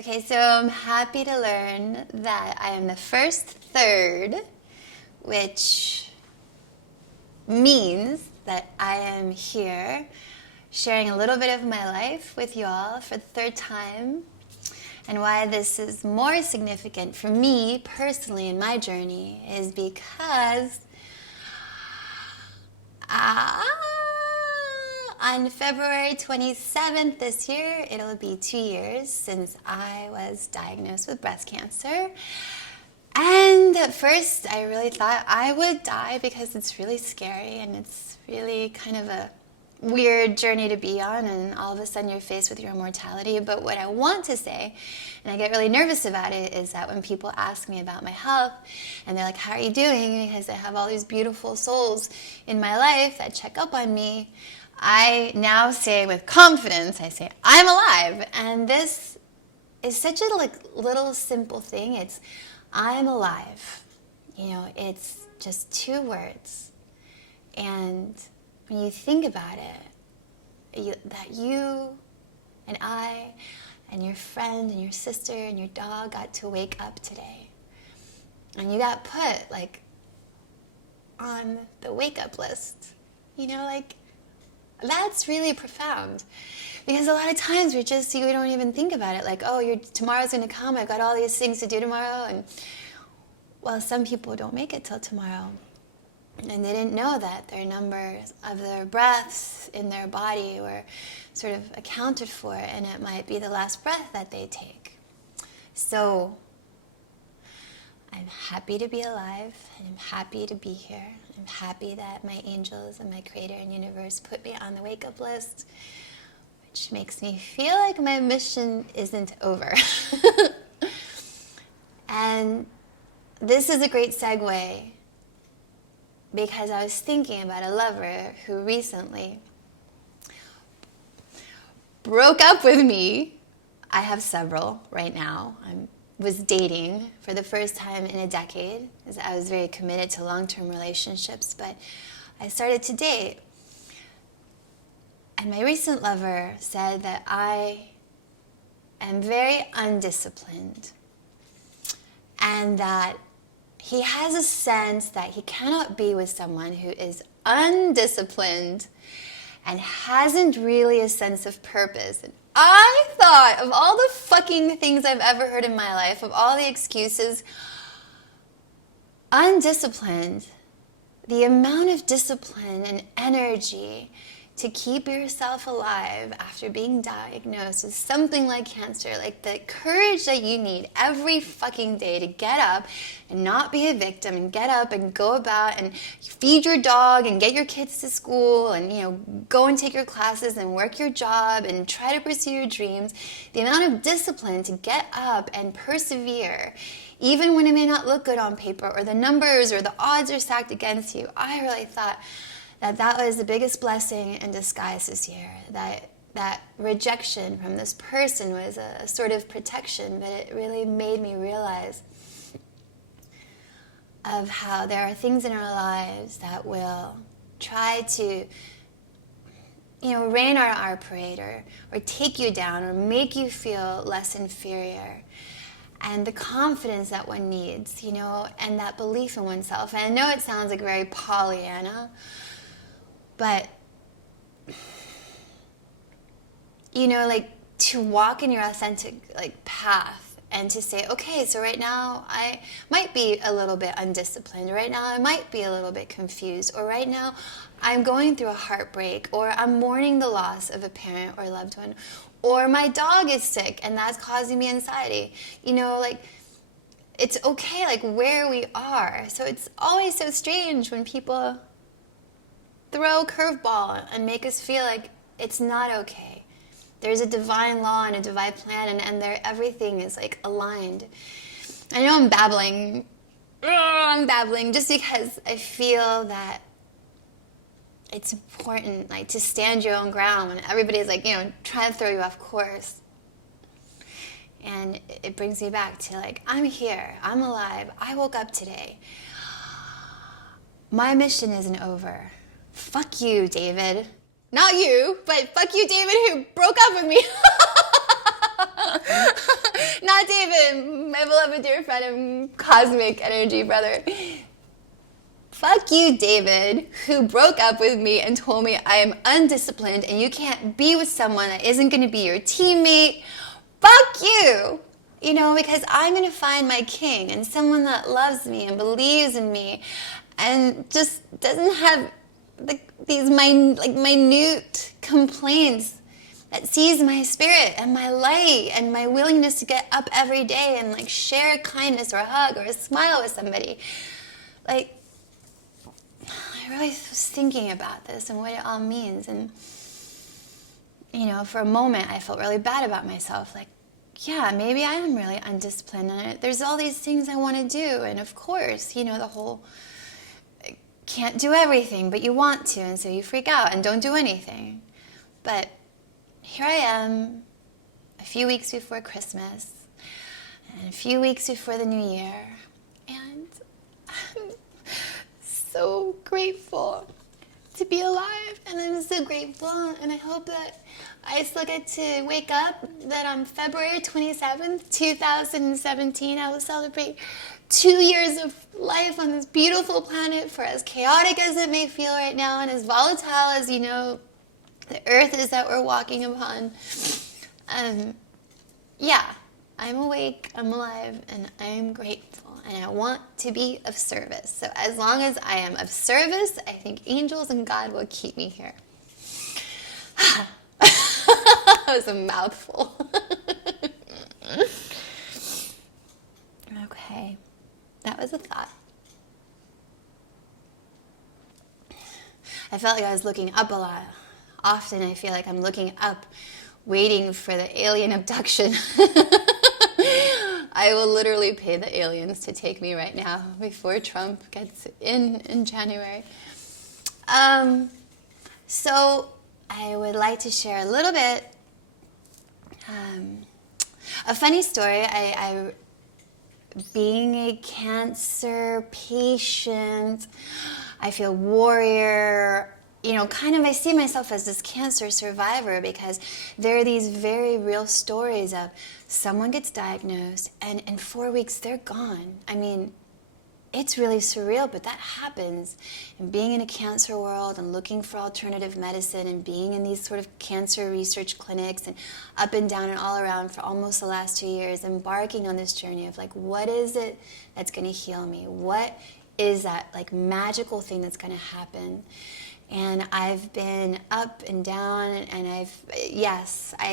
Okay, so I'm happy to learn that I am the first third, which means that I am here sharing a little bit of my life with you all for the third time. And why this is more significant for me personally in my journey is because on February 27th this year, it'll be 2 years since I was diagnosed with breast cancer. And at first, I really thought I would die because it's really scary and it's really kind of a weird journey to be on, and all of a sudden you're faced with your mortality. But what I want to say, and I get really nervous about it, is that when people ask me about my health and they're like, how are you doing? Because I have all these beautiful souls in my life that check up on me, I now say with confidence, I say, I'm alive. And this is such a little simple thing. It's, I'm alive. It's just 2 words. And when you think about it, that you and I and your friend and your sister and your dog got to wake up today. And you got put, on the wake-up list. That's really profound. Because a lot of times we don't even think about it. Like, oh, tomorrow's going to come. I've got all these things to do tomorrow. And, well, some people don't make it till tomorrow. And they didn't know that their numbers of their breaths in their body were sort of accounted for, and it might be the last breath that they take. So I'm happy to be alive, and I'm happy to be here. I'm happy that my angels and my creator and universe put me on the wake-up list, which makes me feel like my mission isn't over. And this is a great segue, because I was thinking about a lover who recently broke up with me. I have several right now. I was dating for the first time in a decade, as I was very committed to long-term relationships, but I started to date. And my recent lover said that I am very undisciplined, and that he has a sense that he cannot be with someone who is undisciplined and hasn't really a sense of purpose. And I thought, of all the fucking things I've ever heard in my life, of all the excuses, undisciplined, the amount of discipline and energy to keep yourself alive after being diagnosed with something like cancer, like the courage that you need every fucking day to get up and not be a victim, and get up and go about and feed your dog and get your kids to school and, go and take your classes and work your job and try to pursue your dreams. The amount of discipline to get up and persevere, even when it may not look good on paper, or the numbers or the odds are stacked against you. I really thought that was the biggest blessing in disguise this year. That rejection from this person was a sort of protection, but it really made me realize of how there are things in our lives that will try to, rain on our parade, or take you down, or make you feel less inferior. And the confidence that one needs, and that belief in oneself. And I know it sounds like very Pollyanna, but, to walk in your authentic, path, and to say, okay, so right now I might be a little bit undisciplined, right now I might be a little bit confused, or right now I'm going through a heartbreak, or I'm mourning the loss of a parent or loved one, or my dog is sick and that's causing me anxiety. It's okay, where we are. So it's always so strange when people throw a curveball and make us feel like it's not okay. There's a divine law and a divine plan, and everything is aligned. I know I'm babbling. I'm babbling just because I feel that it's important, to stand your own ground when everybody's trying to throw you off course. And it brings me back to I'm here, I'm alive, I woke up today. My mission isn't over. Fuck you, David. Not you, but fuck you, David, who broke up with me. Not David, my beloved dear friend and cosmic energy brother. Fuck you, David, who broke up with me and told me I am undisciplined and you can't be with someone that isn't going to be your teammate. Fuck you! You know, because I'm going to find my king and someone that loves me and believes in me and just doesn't have these minute complaints, that sees my spirit and my light and my willingness to get up every day and like share a kindness or a hug or a smile with somebody. Like, I really was thinking about this and what it all means. And, you know, for a moment I felt really bad about myself. Like, yeah, maybe I am really undisciplined. And there's all these things I want to do. And of course, you know, the whole can't do everything, but you want to. And so you freak out and don't do anything. But here I am, a few weeks before Christmas and a few weeks before the new year. And I'm so grateful to be alive, and I'm so grateful, and I hope that I still get to wake up, that on February 27th, 2017, I will celebrate 2 years of life on this beautiful planet, for as chaotic as it may feel right now, and as volatile as, you know, the earth is that we're walking upon. Yeah, I'm awake, I'm alive, and I'm grateful, and I want to be of service. So as long as I am of service, I think angels and God will keep me here. That was a mouthful. Okay, that was a thought. I felt like I was looking up a lot. Often I feel like I'm looking up, waiting for the alien abduction. I will literally pay the aliens to take me right now before Trump gets in January. So I would like to share a little bit, a funny story. I being a cancer patient, I feel warrior. You know, kind of I see myself as this cancer survivor, because there are these very real stories of someone gets diagnosed and in 4 weeks they're gone. I mean, it's really surreal, but that happens. And being in a cancer world and looking for alternative medicine and being in these sort of cancer research clinics and up and down and all around for almost the last 2 years, embarking on this journey of like, what is it that's going to heal me? What is that like magical thing that's going to happen? And I've been up and down, and I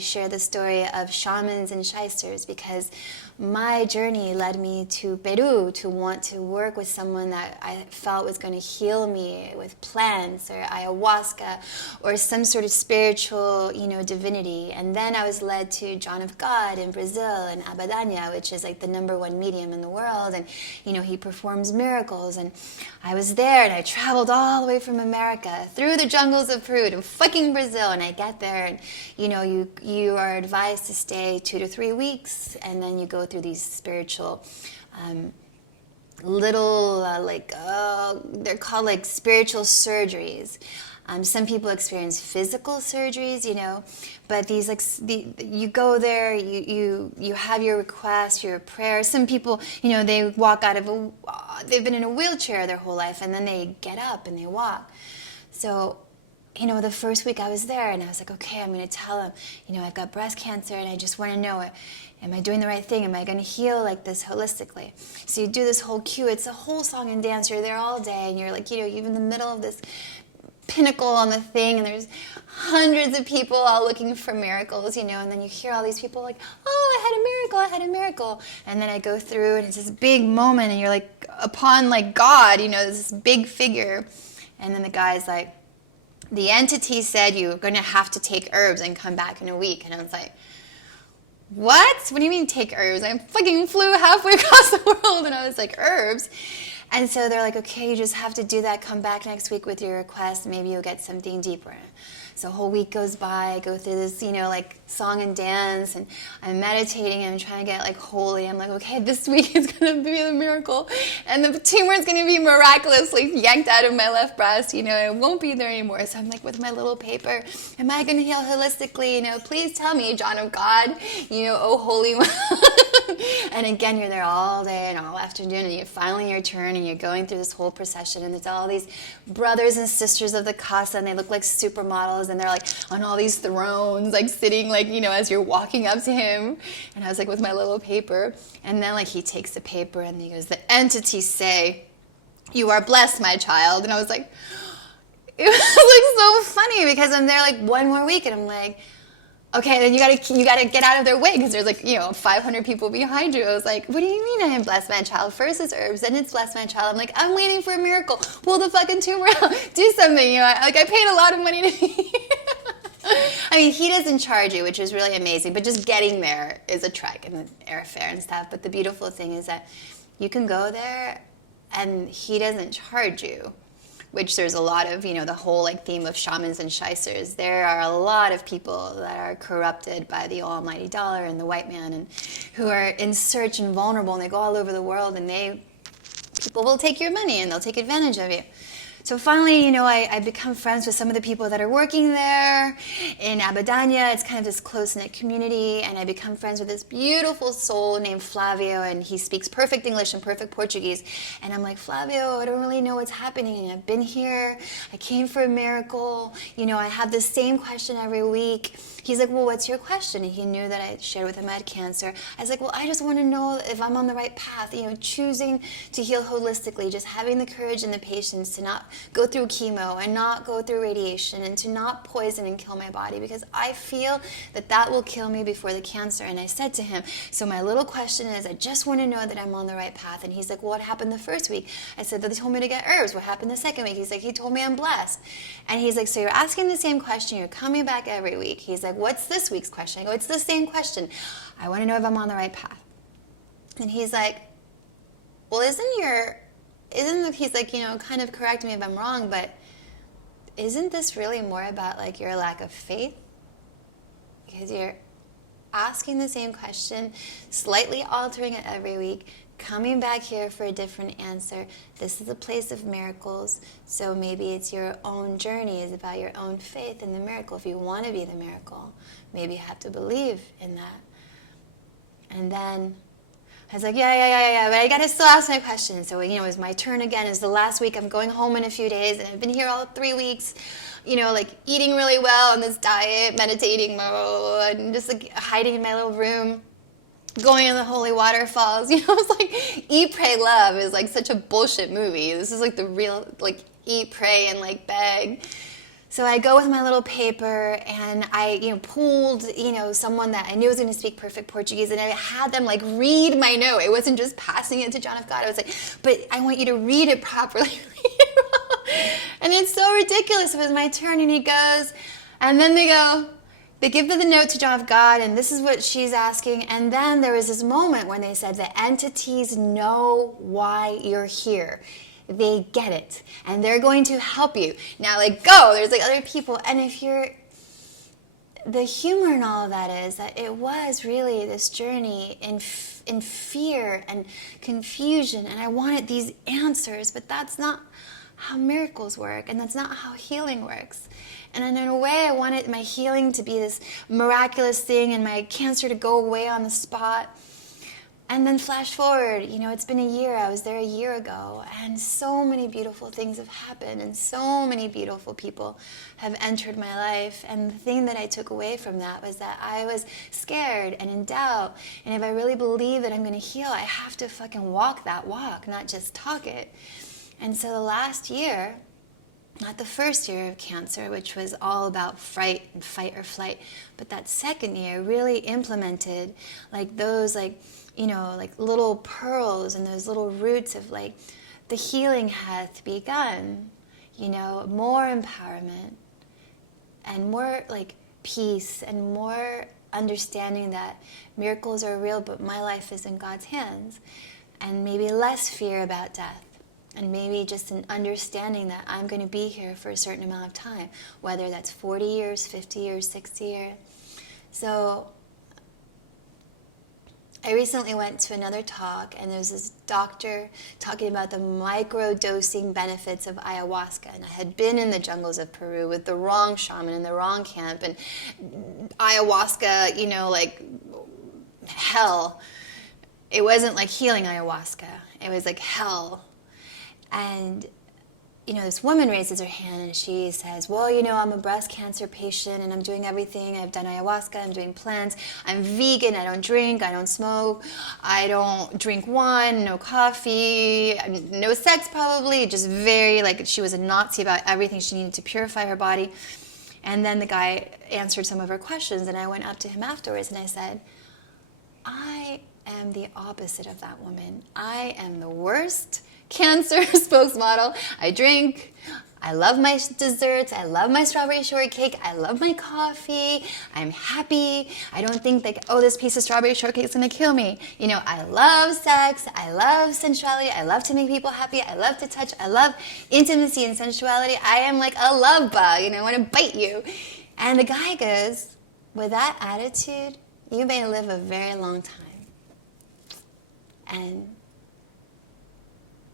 share the story of shamans and shysters, because my journey led me to Peru to want to work with someone that I felt was going to heal me with plants or ayahuasca or some sort of spiritual, you know, divinity. And then I was led to John of God in Brazil, and Abadania, which is like the #1 medium in the world, and you know, he performs miracles. And I was there, and I traveled all the way from America through the jungles of Peru to fucking Brazil, and I get there, and you know, you are advised to stay 2 to 3 weeks, and then you go through these spiritual they're called like spiritual surgeries. Some people experience physical surgeries, you know, but these you go there, you have your request, your prayer. Some people, you know, they walk out of they've been in a wheelchair their whole life, and then they get up and they walk. So, you know, the first week I was there, and I was like, okay, I'm going to tell him, you know, I've got breast cancer, and I just want to know it. Am I doing the right thing? Am I going to heal like this holistically? So you do this whole cue. It's a whole song and dance. You're there all day, and you're like, you know, you're in the middle of this pinnacle on the thing, and there's hundreds of people all looking for miracles, you know, and then you hear all these people like, oh, I had a miracle. And then I go through, and it's this big moment, and you're like upon like God, you know, this big figure. And then the guy's like, the entity said you're going to have to take herbs and come back in a week. And I was like, what? What do you mean take herbs? I fucking flew halfway across the world, and I was like, herbs? And so they're like, okay, you just have to do that. Come back next week with your request. Maybe you'll get something deeper. So a whole week goes by. I go through this, you know, like song and dance, and I'm meditating, and I'm trying to get like holy. I'm like, okay, this week is going to be the miracle, and the tumor is going to be miraculously yanked out of my left breast, you know, and it won't be there anymore. So I'm like with my little paper, am I going to heal holistically? You know, please tell me, John of God, you know, oh holy one. And again, you're there all day and all afternoon, and you're finally your turn, and you're going through this whole procession, and there's all these brothers and sisters of the casa, and they look like supermodels, and they're like on all these thrones, like sitting, like, you know, as you're walking up to him. And I was like with my little paper, and then like he takes the paper and he goes, "The entities say, you are blessed, my child." And I was like, it was like so funny, because I'm there like one more week, and I'm like, okay, then you gotta get out of their way, because there's like, you know, 500 people behind you. I was like, what do you mean I am blessed, my child? First it's herbs, then it's blessed, my child. I'm like, I'm waiting for a miracle. Pull the fucking tumor out. Do something, you know. Like, I paid a lot of money to be here. I mean, he doesn't charge you, which is really amazing, but just getting there is a trek, and the airfare and stuff. But the beautiful thing is that you can go there and he doesn't charge you. Which there's a lot of, you know, the whole like theme of shamans and shysters. There are a lot of people that are corrupted by the almighty dollar and the white man, and who are in search and vulnerable, and they go all over the world, and people will take your money and they'll take advantage of you. So finally, you know, I become friends with some of the people that are working there in Abadania. It's kind of this close-knit community, and I become friends with this beautiful soul named Flavio, and he speaks perfect English and perfect Portuguese. And I'm like, Flavio, I don't really know what's happening. I've been here. I came for a miracle. You know, I have the same question every week. He's like, well, what's your question? And he knew that I shared with him I had cancer. I was like, well, I just want to know if I'm on the right path, you know, choosing to heal holistically, just having the courage and the patience to not go through chemo and not go through radiation and to not poison and kill my body, because I feel that that will kill me before the cancer. And I said to him, so my little question is, I just want to know that I'm on the right path. And he's like, well, what happened the first week? I said that they told me to get herbs. What happened the second week? He's like, he told me I'm blessed. And he's like, so you're asking the same question. You're coming back every week. He's like, what's this week's question? I go, it's the same question. I want to know if I'm on the right path. And he's like, well, he's like, you know, kind of correct me if I'm wrong, but isn't this really more about like your lack of faith? Because you're asking the same question, slightly altering it every week, coming back here for a different answer. This is a place of miracles, so maybe it's your own journey, is about your own faith in the miracle. If you want to be the miracle, maybe you have to believe in that. And then I was like, yeah, but I gotta still ask my question. So, you know, it was my turn again. It's the last week. I'm going home in a few days, and I've been here all 3 weeks, you know, like eating really well on this diet, meditating mode, and just like hiding in my little room, going in the holy waterfalls. You know, it's like Eat, Pray, Love is like such a bullshit movie. This is like the real, like, eat, pray, and like beg. So I go with my little paper, and I, you know, pulled, you know, someone that I knew was going to speak perfect Portuguese, and I had them like read my note. It wasn't just passing it to John of God. I was like, but I want you to read it properly. And it's so ridiculous. It was my turn, and he goes, and then they give the note to John of God, and this is what she's asking. And then there was this moment when they said, the entities know why you're here. They get it, and they're going to help you. Now, like, go. There's like other people, and if you're, the humor in all of that is that it was really this journey in fear and confusion, and I wanted these answers, but that's not how miracles work, and that's not how healing works. And in a way, I wanted my healing to be this miraculous thing, and my cancer to go away on the spot. And then flash forward, you know, it's been a year. I was there a year ago, and so many beautiful things have happened, and so many beautiful people have entered my life. And the thing that I took away from that was that I was scared and in doubt. And if I really believe that I'm going to heal, I have to fucking walk that walk, not just talk it. And so the last year, not the first year of cancer, which was all about fright and fight or flight, but that second year really implemented like those, like, you know, like little pearls and those little roots of like the healing hath begun, you know, more empowerment and more like peace and more understanding that miracles are real, but my life is in God's hands, and maybe less fear about death. And maybe just an understanding that I'm going to be here for a certain amount of time, whether that's 40 years, 50 years, 60 years. So I recently went to another talk, and there was this doctor talking about the micro-dosing benefits of ayahuasca. And I had been in the jungles of Peru with the wrong shaman in the wrong camp, and ayahuasca, you know, like hell. it wasn't like healing ayahuasca. It was like hell. And this woman raises her hand and she says, well, I'm a breast cancer patient and I'm doing everything. I've done ayahuasca, I'm doing plants, I'm vegan, I don't drink, I don't smoke, I don't drink wine, no coffee, no sex probably, just very, like, she was a Nazi about everything. She needed to purify her body. And then the guy answered some of her questions and I went up to him afterwards and I said, I am the opposite of that woman. I am the worst cancer spokesmodel. I drink. I love my desserts. I love my strawberry shortcake. I love my coffee. I'm happy. I don't think like, oh, this piece of strawberry shortcake is going to kill me. I love sex. I love sensuality. I love to make people happy. I love to touch. I love intimacy and sensuality. I am like a love bug. I want to bite you. And the guy goes, with that attitude, you may live a very long time. And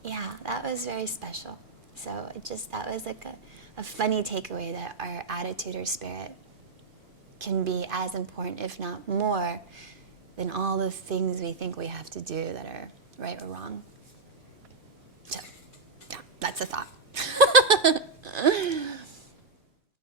yeah, that was very special. So that was like a funny takeaway that our attitude or spirit can be as important, if not more, than all the things we think we have to do that are right or wrong. So, yeah, that's a thought.